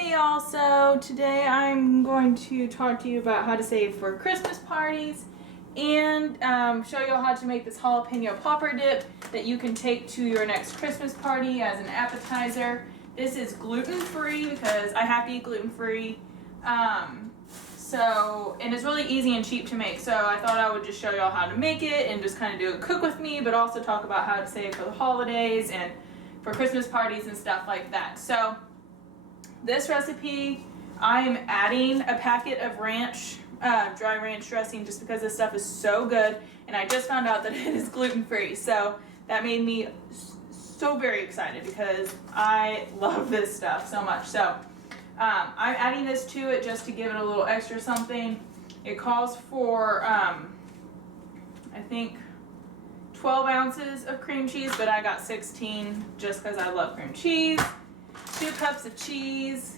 Hey y'all, so today I'm going to talk to you about how to save for Christmas parties and show y'all how to make this jalapeno popper dip that you can take to your next Christmas party as an appetizer. This is gluten-free because I have to eat gluten-free. And it's really easy and cheap to make, so I thought I would just show y'all how to make it and just kind of do a cook with me, but also talk about how to save for the holidays and for Christmas parties and stuff like that. So this recipe, I am adding a packet of ranch, dry ranch dressing, just because this stuff is so good, and I just found out that it is gluten-free, so that made me so very excited because I love this stuff so much. So I'm adding this to it just to give it a little extra something. It calls for I think 12 ounces of cream cheese, but I got 16 just because I love cream cheese. 2 cups of cheese,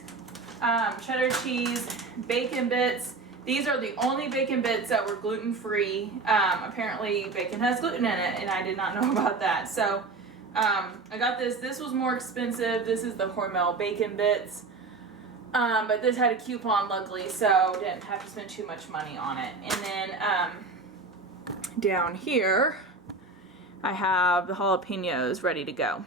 cheddar cheese, bacon bits. These are the only bacon bits that were gluten-free. Apparently bacon has gluten in it, and I did not know about that. So I got this. This was more expensive. This is the Hormel bacon bits. But this had a coupon, luckily, so didn't have to spend too much money on it. And then down here, I have the jalapenos ready to go.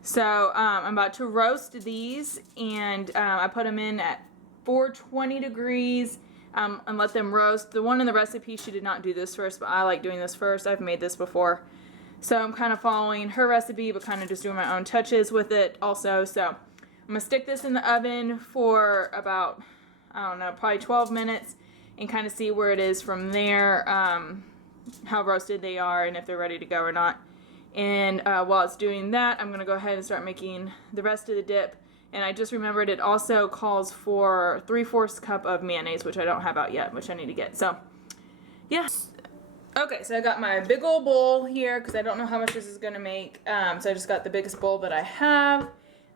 So I'm about to roast these, and I put them in at 420 degrees and let them roast. The one in the recipe, she did not do this first, but I like doing this first. I've made this before. So I'm kind of following her recipe, but kind of just doing my own touches with it also. So I'm going to stick this in the oven for about, I don't know, probably 12 minutes and kind of see where it is from there, how roasted they are and if they're ready to go or not. And while it's doing that, I'm going to go ahead and start making the rest of the dip. And I just remembered it also calls for 3/4 cup of mayonnaise, which I don't have out yet, which I need to get. So, yes. Okay, so I got my big old bowl here because I don't know how much this is going to make. So I just got the biggest bowl that I have.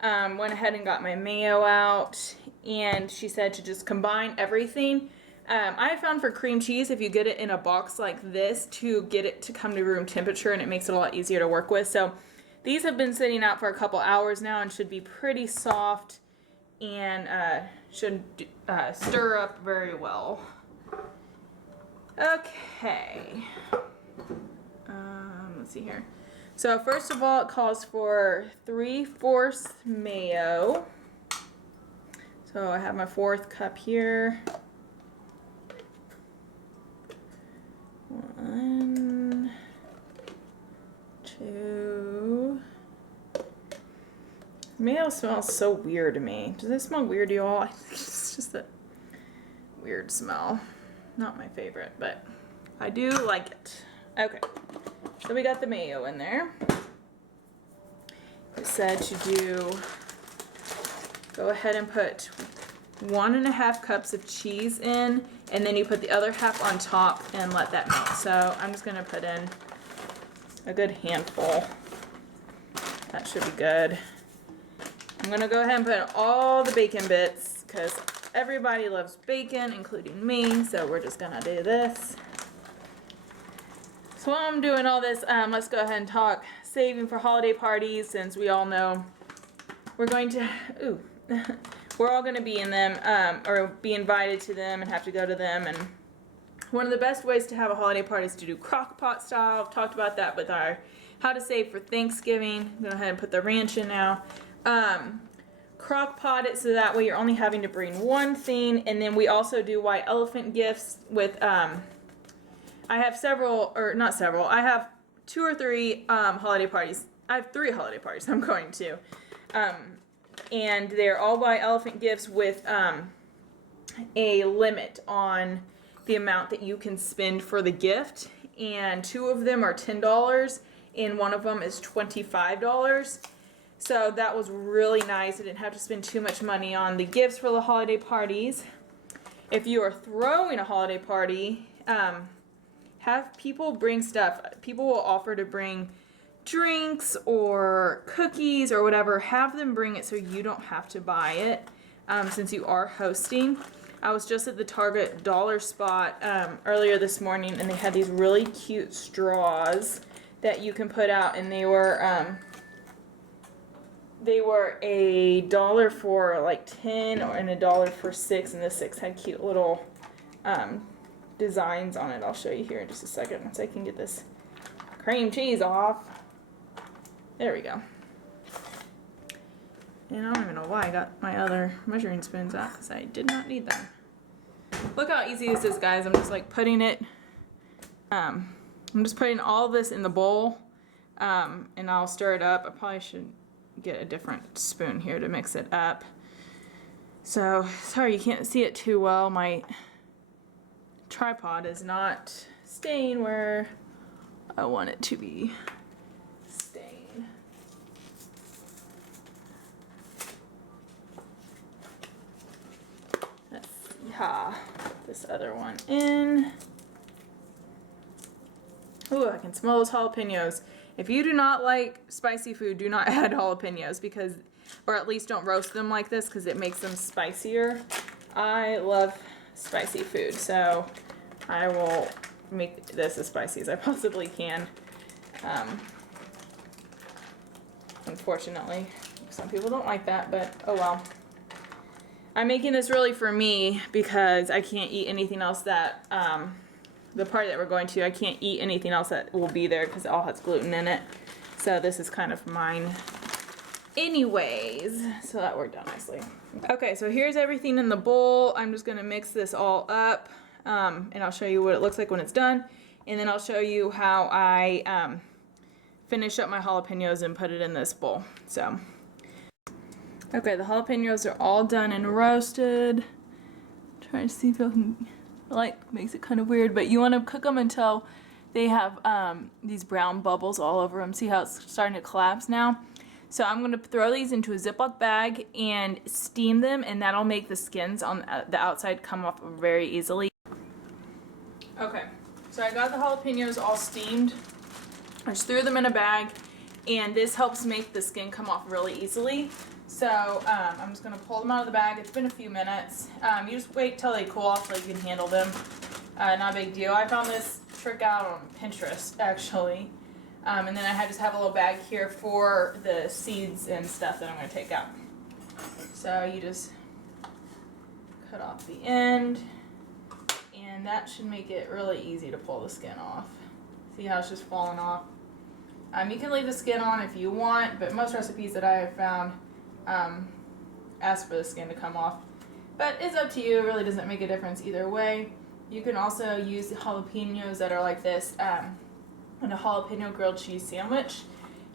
Went ahead and got my mayo out. And she said to just combine everything. I found for cream cheese, if you get it in a box like this, to get it to come to room temperature, and it makes it a lot easier to work with. So these have been sitting out for a couple hours now and should be pretty soft and should stir up very well. Okay. Let's see here. So first of all, it calls for 3/4 mayo. So I have my 4th cup here. 1, 2. Mayo smells so weird to me. Does it smell weird to y'all? I think it's just a weird smell. Not my favorite, but I do like it. Okay, so we got the mayo in there. It said to go ahead and put 1.5 cups of cheese in, and then you put the other half on top and let that melt. So I'm just gonna put in a good handful. That should be good. I'm gonna go ahead and put in all the bacon bits because everybody loves bacon, including me. So we're just gonna do this. So while I'm doing all this, let's go ahead and talk saving for holiday parties, since we all know we're going to, we're all going to be in them, or be invited to them and have to go to them. And one of the best ways to have a holiday party is to do crock pot style. I've talked about that with our how to save for Thanksgiving. Go ahead and put the ranch in now. Crock pot it so that way you're only having to bring one thing. And then we also do white elephant gifts with, I have several, or not several, I have 2 or 3 holiday parties. I have 3 holiday parties I'm going to. And they're all white elephant gifts with a limit on the amount that you can spend for the gift. And 2 of them are $10, and 1 of them is $25. So that was really nice. I didn't have to spend too much money on the gifts for the holiday parties. If you are throwing a holiday party, have people bring stuff. People will offer to bring drinks or cookies or whatever. Have them bring it so you don't have to buy it, since you are hosting. I was just at the Target dollar spot earlier this morning, and they had these really cute straws that you can put out, and they were They were $1 for like 10 and $1 for 6, and the 6 had cute little designs on it. I'll show you here in just a second once I can get this cream cheese off. There we go. And I don't even know why I got my other measuring spoons out, because I did not need them. Look how easy this is, guys. I'm just like putting it, I'm just putting all this in the bowl, and I'll stir it up. I probably should get a different spoon here to mix it up. So, sorry you can't see it too well. My tripod is not staying where I want it to be staying. Let's see how this other one in. Ooh, I can smell those jalapenos. If you do not like spicy food, do not add jalapenos, because, or at least don't roast them like this, because it makes them spicier. I love spicy food, so I will make this as spicy as I possibly can. Unfortunately, some people don't like that, but oh well. I'm making this really for me because I can't eat anything else that, the party that we're going to, I can't eat anything else that will be there because it all has gluten in it. So this is kind of mine anyways. So that worked out nicely. Okay, so here's everything in the bowl. I'm just gonna mix this all up, and I'll show you what it looks like when it's done. And then I'll show you how I finish up my jalapenos and put it in this bowl. So, okay, the jalapenos are all done and roasted. Trying to see if I can, like, makes it kind of weird, but you want to cook them until they have these brown bubbles all over them. See how it's starting to collapse now? So I'm going to throw these into a Ziploc bag and steam them, and that'll make the skins on the outside come off very easily. Okay, so I got the jalapenos all steamed. I just threw them in a bag, and this helps make the skin come off really easily. So I'm just going to pull them out of the bag. It's been a few minutes. You just wait till they cool off so you can handle them. Not a big deal. I found this trick out on Pinterest, actually. And then I just have a little bag here for the seeds and stuff that I'm going to take out. So you just cut off the end, and that should make it really easy to pull the skin off. See how it's just falling off? You can leave the skin on if you want, but most recipes that I have found ask for the skin to come off. But it's up to you. It really doesn't make a difference either way. You can also use the jalapenos that are like this in a jalapeno grilled cheese sandwich.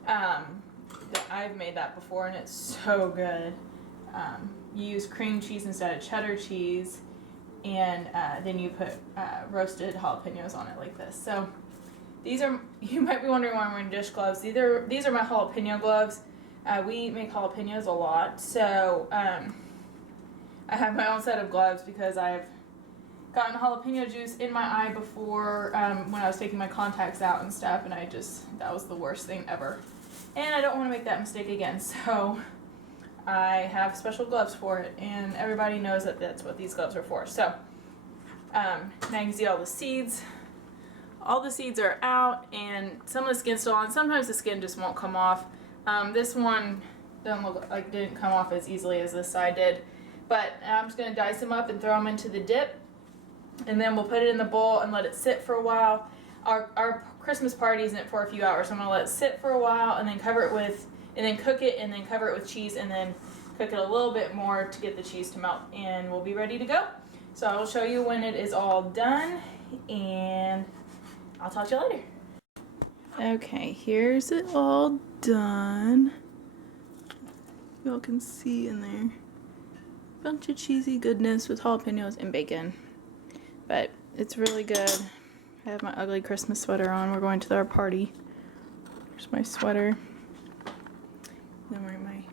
I've made that before, and it's so good. You use cream cheese instead of cheddar cheese, and then you put roasted jalapenos on it like this. So these are, you might be wondering why I'm wearing dish gloves. These are my jalapeno gloves. We make jalapenos a lot, so I have my own set of gloves because I've gotten jalapeno juice in my eye before when I was taking my contacts out and stuff, and that was the worst thing ever. And I don't want to make that mistake again, so I have special gloves for it, and everybody knows that that's what these gloves are for. So now you can see all the seeds. All the seeds are out, and some of the skin's still on. Sometimes the skin just won't come off. This one didn't come off as easily as this side did. But I'm just going to dice them up and throw them into the dip. And then we'll put it in the bowl and let it sit for a while. Our Christmas party isn't for a few hours, so I'm going to let it sit for a while and then cover it with, and then cook it and then cover it with cheese and then cook it a little bit more to get the cheese to melt, and we'll be ready to go. So I will show you when it is all done, and I'll talk to you later. Okay, here's it all done. Y'all can see in there. Bunch of cheesy goodness with jalapenos and bacon. But it's really good. I have my ugly Christmas sweater on. We're going to our party. Here's my sweater. Then I'm wearing my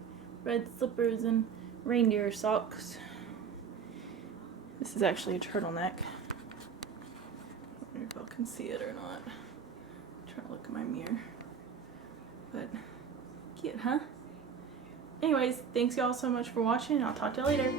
red slippers and reindeer socks. This is actually a turtleneck. I wonder if y'all can see it or not. I'm trying to look in my mirror. But cute, huh? Anyways, thanks y'all so much for watching. I'll talk to you later.